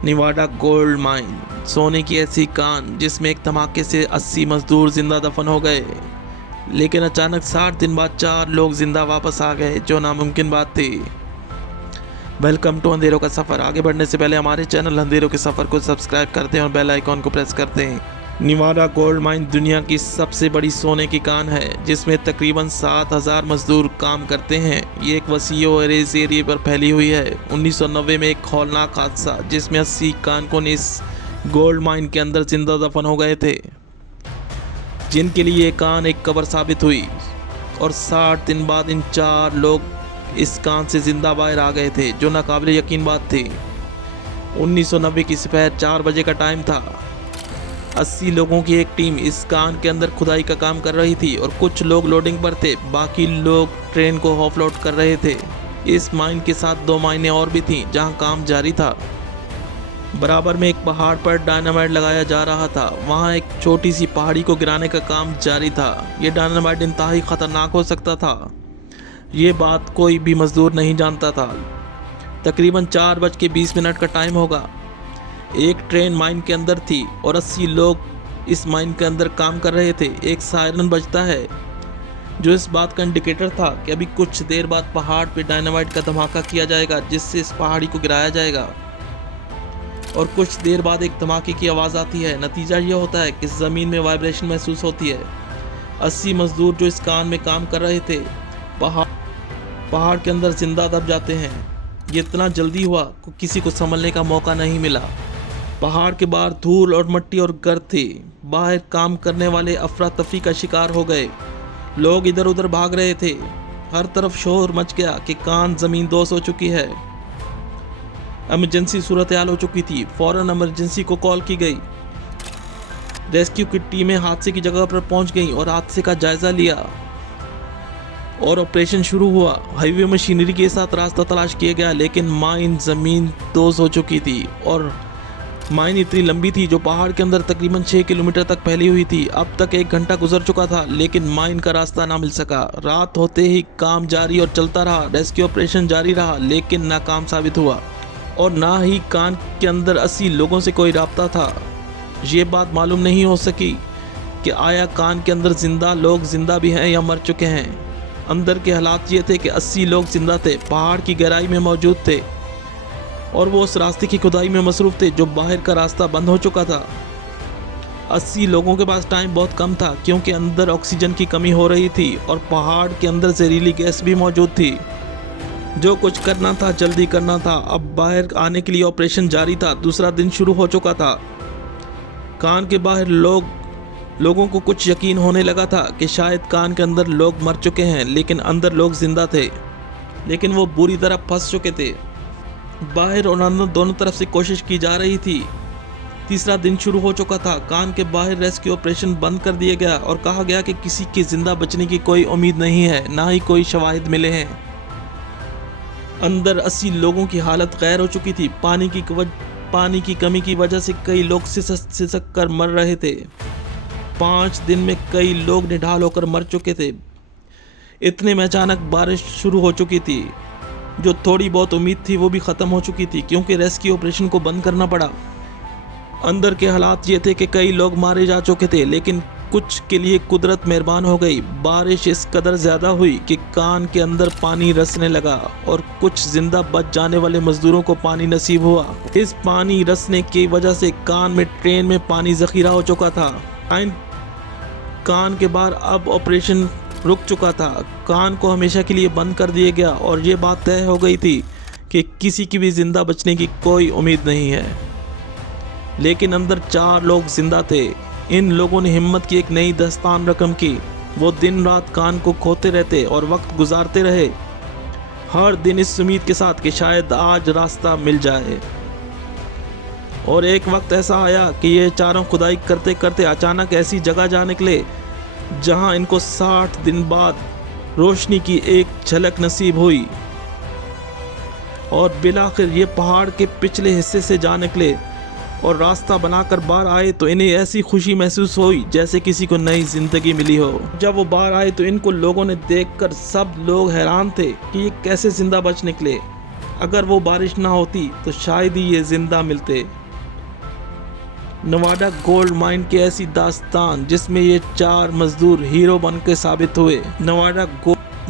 निवाडा gold mine, सोने की ऐसी कान जिसमें एक धमाके से 80 मजदूर जिंदा दफन हो गए, लेकिन अचानक 60 दिन बाद 4 लोग जिंदा वापस आ गए, जो नामुमकिन बात थी। वेलकम टू अंधेरों का सफ़र। आगे बढ़ने से पहले हमारे चैनल अंधेरों के सफ़र को सब्सक्राइब करते हैं और बेल आइकॉन को प्रेस करते हैं। निवाडा गोल्ड माइन दुनिया की सबसे बड़ी सोने की कान है, जिसमें तकरीबन 7000 मजदूर काम करते हैं। ये एक वसीअ और एज एरिया पर फैली हुई है। 1990 में एक हौलनाक हादसा जिसमें 80 कानकों इस गोल्ड माइन के अंदर जिंदा दफन हो गए थे, जिनके लिए ये कान एक कब्र साबित हुई। और 60 दिन बाद इन 4 लोग इस कान से जिंदा बाहर आ गए थे, जो नाकाबिल यकीन बात थी। 1990 की दोपहर 4 बजे का टाइम था। 80 लोगों की एक टीम इस कान के अंदर खुदाई का काम कर रही थी और कुछ लोग लोडिंग पर थे, बाकी लोग ट्रेन को ऑफलोड कर रहे थे। इस माइन के साथ 2 माइनें और भी थीं जहां काम जारी था। बराबर में एक पहाड़ पर डायनामाइट लगाया जा रहा था। वहां एक छोटी सी पहाड़ी को गिराने का काम जारी था। ये डायनामाइट इंतहाई खतरनाक हो सकता था। ये बात कोई भी मजदूर नहीं जानता था। तकरीबन 4:20 का टाइम होगा। एक ट्रेन माइन के अंदर थी और 80 लोग इस माइन के अंदर काम कर रहे थे। एक सायरन बजता है, जो इस बात का इंडिकेटर था कि अभी कुछ देर बाद पहाड़ पे डायनामाइट का धमाका किया जाएगा, जिससे इस पहाड़ी को गिराया जाएगा। और कुछ देर बाद एक धमाके की आवाज़ आती है। नतीजा ये होता है कि ज़मीन में वाइब्रेशन महसूस होती है। 80 मजदूर जो इस कान में काम कर रहे थे, पहाड़ के अंदर जिंदा दब जाते हैं। ये इतना जल्दी हुआ कि किसी को संभलने का मौका नहीं मिला। पहाड़ के बाहर धूल और मिट्टी और गर्द थी। बाहर काम करने वाले अफरा तफरी का शिकार हो गए। लोग इधर उधर भाग रहे थे। हर तरफ शोर मच गया कि कान ज़मीन दोस्त हो चुकी है। इमरजेंसी सूरत हाल हो चुकी थी। फौरन इमरजेंसी को कॉल की गई। रेस्क्यू की टीमें हादसे की जगह पर पहुंच गईं और हादसे का जायजा लिया और ऑपरेशन शुरू हुआ। हाईवे मशीनरी के साथ रास्ता तलाश किया गया, लेकिन माइन ज़मीन दोस्त हो चुकी थी और माइन इतनी लंबी थी जो पहाड़ के अंदर तकरीबन 6 किलोमीटर तक फैली हुई थी। अब तक 1 घंटा गुजर चुका था, लेकिन माइन का रास्ता ना मिल सका। रात होते ही काम जारी और चलता रहा। रेस्क्यू ऑपरेशन जारी रहा, लेकिन नाकाम साबित हुआ और ना ही कान के अंदर 80 लोगों से कोई राब्ता था। ये बात मालूम नहीं हो सकी कि आया कान के अंदर जिंदा लोग जिंदा भी हैं या मर चुके हैं। अंदर के हालात ये थे कि 80 लोग जिंदा थे, पहाड़ की गहराई में मौजूद थे और वो उस रास्ते की खुदाई में मसरूफ़ थे जो बाहर का रास्ता बंद हो चुका था। 80 लोगों के पास टाइम बहुत कम था, क्योंकि अंदर ऑक्सीजन की कमी हो रही थी और पहाड़ के अंदर जहरीली गैस भी मौजूद थी। जो कुछ करना था जल्दी करना था। अब बाहर आने के लिए ऑपरेशन जारी था। दूसरा दिन शुरू हो चुका था। कान के बाहर लोगों को कुछ यकीन होने लगा था कि शायद कान के अंदर लोग मर चुके हैं, लेकिन अंदर लोग जिंदा थे, लेकिन वो बुरी तरह फंस चुके थे। बाहर और अंदर दोनों तरफ से कोशिश की जा रही थी। तीसरा दिन शुरू हो चुका था। कान के बाहर रेस्क्यू ऑपरेशन बंद कर दिया गया और कहा गया कि किसी के जिंदा बचने की कोई उम्मीद नहीं है, ना ही कोई शवाहिद मिले हैं। अंदर 80 लोगों की हालत गैर हो चुकी थी। पानी की कमी की वजह से कई लोग सिसक कर मर रहे थे। 5 दिन में कई लोग निढाल होकर मर चुके थे। इतने में अचानक बारिश शुरू हो चुकी थी। जो थोड़ी बहुत उम्मीद थी वो भी ख़त्म हो चुकी थी, क्योंकि रेस्क्यू ऑपरेशन को बंद करना पड़ा। अंदर के हालात ये थे कि कई लोग मारे जा चुके थे, लेकिन कुछ के लिए कुदरत मेहरबान हो गई। बारिश इस कदर ज़्यादा हुई कि कान के अंदर पानी रसने लगा और कुछ जिंदा बच जाने वाले मजदूरों को पानी नसीब हुआ। इस पानी रसने की वजह से कान में ट्रेन में पानी ज़ख़ीरा हो चुका था। कान के बाहर अब ऑपरेशन रुक चुका था। कान को हमेशा के लिए बंद कर दिया गया और ये बात तय हो गई थी कि किसी की भी जिंदा बचने की कोई उम्मीद नहीं है। लेकिन अंदर 4 लोग जिंदा थे। इन लोगों ने हिम्मत की एक नई दास्तान रकम की। वो दिन रात कान को खोते रहते और वक्त गुजारते रहे, हर दिन इस उम्मीद के साथ कि शायद आज रास्ता मिल जाए। और एक वक्त ऐसा आया कि ये चारों खुदाई करते करते अचानक ऐसी जगह जा निकले जहां इनको 60 दिन बाद रोशनी की एक झलक नसीब हुई और बिलाखिर ये पहाड़ के पिछले हिस्से से जा निकले और रास्ता बनाकर बाहर आए तो इन्हें ऐसी खुशी महसूस हुई जैसे किसी को नई जिंदगी मिली हो। जब वो बाहर आए तो इनको लोगों ने देखकर सब लोग हैरान थे कि ये कैसे जिंदा बच निकले। अगर वो बारिश ना होती तो शायद ही ये जिंदा मिलते। नवाडा गोल्ड माइन की ऐसी दास्तान जिसमें ये 4 मजदूर हीरो बन के साबित हुए।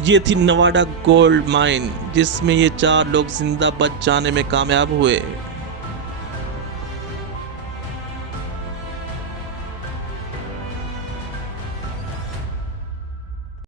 ये थी नवाडा गोल्ड माइन जिसमें ये 4 लोग जिंदा बच जाने में कामयाब हुए।